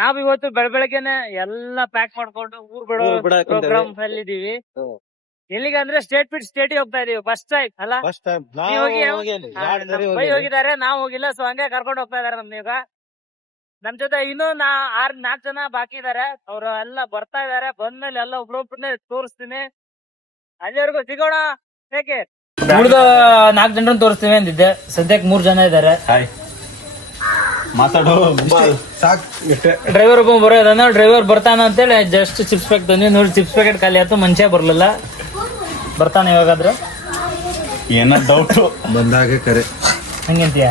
ನಾವ್ ಇವತ್ತು ಬೆಳಗ್ಗೆನೆ ಎಲ್ಲಾ ಪ್ಯಾಕ್ ಮಾಡ್ಕೊಂಡು ಊರ್ ಬಿಡೋ ಪ್ರೋಗ್ರಾಮ್ ಅಲ್ಲಿ ಇದೀವಿ. ಎಲ್ಲಿಗೆ ಅಂದ್ರೆ ಸ್ಟೇಟ್ ಹೋಗ್ತಾ ಇದೀವಿ. ಫಸ್ಟ್ ಟೈಮ್ ಅಲ್ಲ, ಬೈ ಹೋಗಿದ್ದಾರೆ, ನಾವ್ ಹೋಗಿಲ್ಲ. ಸೊ ಹಂಗೆ ಕರ್ಕೊಂಡು ಹೋಗ್ತಾ ಇದಾರೆ ನಮ್ನ. ಈಗ ನಮ್ ಜೊತೆ ಇನ್ನೂ 4 ಜನ ಬಾಕಿ ಇದಾರೆ. ಅವ್ರು ಎಲ್ಲ ಬರ್ತಾ ಇದಾರೆ. ಬಂದ್ಮೇಲೆ ಎಲ್ಲ ಒಬ್ರೊಬ್ರನ್ನೇ ತೋರಿಸ್ತೀನಿ. ಅಲ್ಲಿವರೆಗೂ ಸಿಗೋಣ. ಹೇಗೆ ಉಳಿದ 4 ಜನರನ್ನ ತೋರಿಸ್ತೀವಿ ಅಂದಿದ್ದೆ. ಸದ್ಯಕ್ಕೆ 3 ಜನ ಇದಾರೆ. ಮಾತಾಡೋ ಡ್ರೈವರ್ ಒಬ್ಬ ಬರೋದನ್ನ, ಡ್ರೈವರ್ ಬರ್ತಾನ ಅಂತೇಳಿ ಜಸ್ಟ್ ಚಿಪ್ಸ್ ಪ್ಯಾಕ್ ತಂದ್ವಿ. ನೋಡಿ ಚಿಪ್ಸ್ ಪ್ಯಾಕೆಟ್ ಖಾಲಿ ಆಯ್ತು. ಮನುಷ್ಯ ಬರ್ಲಿಲ್ಲ. ಬರ್ತಾನೆ ಇವಾಗಾದ್ರೆ ಏನೋ ಡೌಟ್ ಬಂದಾಗ ಕರೆ ಹಂಗಂತೀಯ?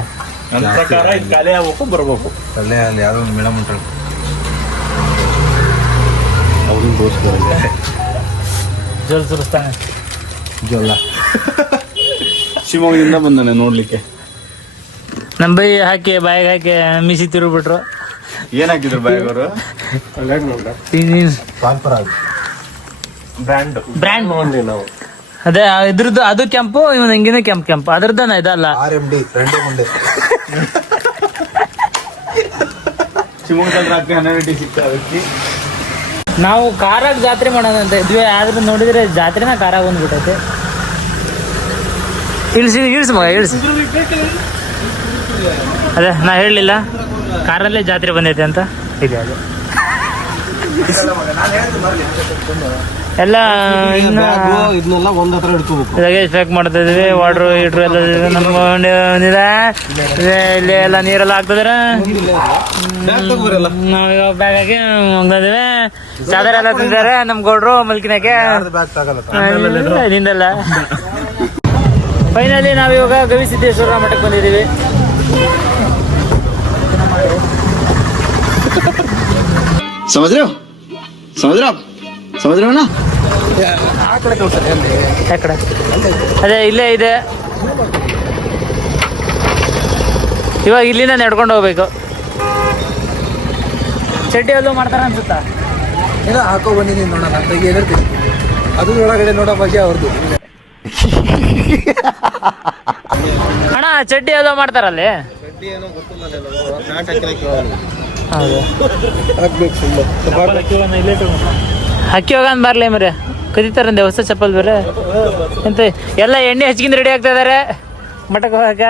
ನನ್ನ ಪ್ರಕಾರ ಇದು ಖಾಲಿ ಆಗ್ಬೇಕು, ಬರ್ಬೇಕು. ಅಲ್ಲೇ ಅಲ್ಲಿ ಯಾವ್ದೋ ಒಂದು ಮೇಡಮ್ ಉಂಟು, ಅವ್ರನ್ನ ತೋರಿಸ್ತಾರೆ. ಜೋಲ್ ಸುರಿಸ್ತಾನೆ. ಜೋಲ್ಲ ಶಿವಮೊಗ್ಗದಿಂದ ಬಂದಾನೆ ನೋಡ್ಲಿಕ್ಕೆ. ನಮ್ ಬೈ ಹಾಕಿ ಬಾಯಿಗೆ ಹಾಕಿ ಮಿಸಿ ತಿರುಗ್ಬಿಟ್ರು. ಏನ್ ಹಾಕಿದ್ರು ಬಾಯವರು? ಬ್ರ್ಯಾಂಡ್ ನಾವು ಅದೇ ಇದ್ರದ್ದು. ಅದು ಕೆಂಪು, ಇವನ್ ಹಂಗಿನ ಕೆಂಪು. ಅದ್ರದ್ದನ ಇದಲ್ಲ. ಶಿವಮೊಗ್ಗದಲ್ಲಿ ರಾತ್ರಿ 12 ಸಿಗ್ತಾ ಅದಕ್ಕೆ. ನಾವು ಕಾರಾಗ ಜಾತ್ರೆ ಮಾಡೋಣ ಅಂತ ಇದ್ವಿ. ಆದ್ರೆ ನೋಡಿದ್ರೆ ಜಾತ್ರೆನ ಕಾರಾಗ ಬಂದ್ಬಿಟ್ಟೈತೆ. ಇಳಿಸಿ ಮಗ ಇಳಿಸಿ. ಅದೇ ನಾ ಹೇಳಲಿಲ್ಲ, ಕಾರಲ್ಲೇ ಜಾತ್ರೆ ಬಂದೈತೆ ಅಂತ. ಇದೆ ಅದು ಎಲ್ಲ. ಇದನ್ನೆಲ್ಲ ಒಂದ್ ಹತ್ರ ಇಟ್ಕೋಬೇಕು. ಲಗೇಜ್ ಪ್ಯಾಕ್ ಮಾಡ್ತಾ ಇದೀವಿ. ವಾಟ್ರು ಹೀಟ್ರು ಎಲ್ಲ ನಮ್ಗೆ ಇಲ್ಲಿ ಎಲ್ಲ ನೀರೆಲ್ಲ ಹಾಕ್ತಿದಾರೆ. ನಾವೀಗ ಬ್ಯಾಗ್ ಹಾಕಿ ಹೋಗ್ತಾ ಇದೀವಿ. ಚಾದರ್ ಎಲ್ಲ ತಿಂತಾರೆ ನಮ್ ಗೌಡ್ರು ಮಲ್ಕಿನಕ್ಕೆ. ನಿಂದಲ್ಲ. ಫೈನಲಿ ನಾವಿವಾಗ ಗವಿಸಿದ್ದೇಶ್ವರ ಮಠಕ್ಕೆ ಬಂದಿದ್ದೀವಿ. समझ रहे हो ना? ಅದೇ ಇಲ್ಲೇ ಇದೆ. ಇವಾಗ ಇಲ್ಲಿಂದ ನಡ್ಕೊಂಡು ಹೋಗ್ಬೇಕು. ಚಡ್ಡಿ ಅಲ್ಲೂ ಮಾಡ್ತಾರ ಅನ್ಸುತ್ತಾ? ಏನೋ ಹಾಕೋ ಬಂದಿದ್ದೀನಿ ನೋಡೋಣ ಅಂತ ಎದುರ್ತೀನಿ. ಅದು ಒಳಗಡೆ ನೋಡೋ ಬಗ್ಗೆ ಅವ್ರದ್ದು. ಅಣ್ಣ ಚಡ್ಡಿ ಎಲ್ಲೋ ಮಾಡ್ತಾರಲ್ಲಿ. ಅಕ್ಕಿ ಹೋಗಂದ್ ಬರ್ಲಿ ಮರೆ ಕದೀತಾರಂದೆ ಹೊಸ ಚಪ್ಪಲ್ ಬೇರೆ ಎಂತ. ಎಲ್ಲ ಎಣ್ಣೆ ಹಚ್ಕಿಂದ ರೆಡಿ ಆಗ್ತಾ ಇದಾರೆ ಮಠಕ್ಕೆ ಹೋಗಕ.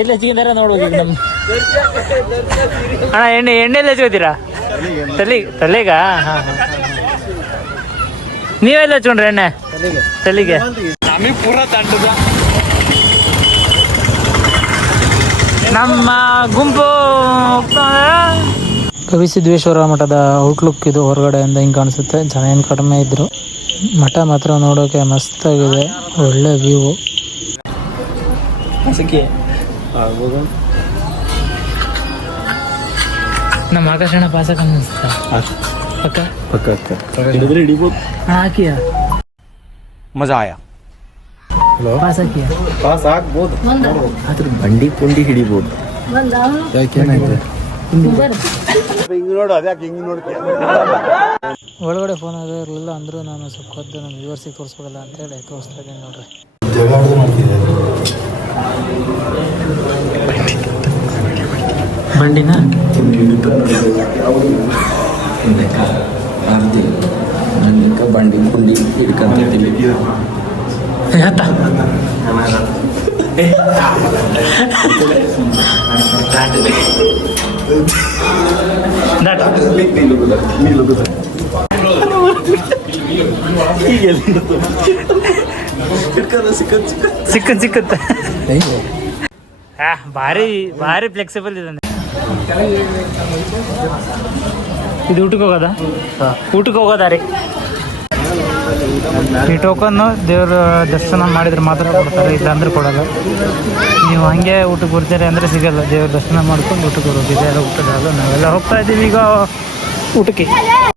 ಎಲ್ಲಿ ಹಚ್ಕಿಂದಾರ ನೋಡ್ಬೇಕು ಈಗ ನಮ್ ಅಣ್ಣ. ಎಣ್ಣೆಲ್ಲಿ ಹಚ್ಕೋತೀರಾ? ತಲೆಗ? ಹಾ. ನೀವೆಲ್ಲ ಹಚ್ಕೊಂಡ್ರಿ ಎಣ್ಣೆ ತಲೆಗೆ? ನಮಗೆ ಪೂರಾ ತಂಡದ ನಮ್ಮ ಗುಂಪು ಗವಿಸಿದ್ದೇಶ್ವರ ಮಠದ ಔಟ್ಲುಕ್ ಇದು. ಹೊರಗಡೆಯಿಂದ ಹಿಂಗೆ ಕಾಣಿಸುತ್ತೆ. ಜನ ಏನು ಕಡಿಮೆ ಇದ್ರು. ಮಠ ಮಾತ್ರ ನೋಡೋಕೆ ಮಸ್ತ್ ಆಗಿದೆ. ಒಳ್ಳೆ ವ್ಯೂ. ನಮ್ಮ ಆಕರ್ಷಣ ಪಾಸಕ ಅನಿಸ್ತಾ ಹಿಡಿಬೋದು. ಹಾಕಿಯ ಮಜಾ ಆಯಾ. ಪಾಸ್ ಹಾಕಿಯ ಪಾಸ್ ಆಗ್ಬೋದು. ಅದ್ರ ಬಂಡಿ ಪುಂಡಿ ಹಿಡಿಬೋದು. ಯಾಕೇನಾಯ್ತು? ಒಳಗಡೆ ಫೋನ್ ಅದು ಇರಲಿಲ್ಲ. ಅಂದರೂ ನಾನು ಸ್ವಲ್ಪ ಹೊತ್ತು ನಮ್ಮ ವ್ಯೂವರ್ಸಿಗೆ ತೋರಿಸ್ಬೇಕಲ್ಲ ಅಂತೇಳಿ ತೋರಿಸ್ತಾ ಇದ್ದೀನಿ ನೋಡ್ರಿ. ಬಂಡಿನ ಬಂಡಿ ಪುಂಡಿ ಹಿಡ್ಕೊಂತೀನಿ. ಸಿಕ್ಕತ್ತೆ. ಭಾರಿ ಫ್ಲೆಕ್ಸಿಬಲ್ ಇದೆ. ಇದು ಊಟಕ್ಕೆ ಹೋಗೋದಾ? ಊಟಕ್ಕೆ ಹೋಗೋದಾ ರೀ? ಈ ಟೋಕನ್ನು ದೇವರ ದರ್ಶನ ಮಾಡಿದ್ರೆ ಮಾತ್ರ ಕೊಡ್ತಾರೆ, ಇಲ್ಲಾಂದ್ರೆ ಕೊಡಲ್ಲ. ನೀವು ಹಂಗೆ ಊಟಕ್ಕೆ ಬರ್ತೀರಿ ಅಂದರೆ ಸಿಗಲ್ಲ. ದೇವ್ರ ದರ್ಶನ ಮಾಡ್ಕೊಂಡು ಊಟಕ್ಕೆ ಬರೋದಿದೆ. ಎಲ್ಲ ಊಟದ ನಾವೆಲ್ಲ ಹೋಗ್ತಾ ಇದ್ದೀವಿ ಈಗ ಊಟಕ್ಕೆ.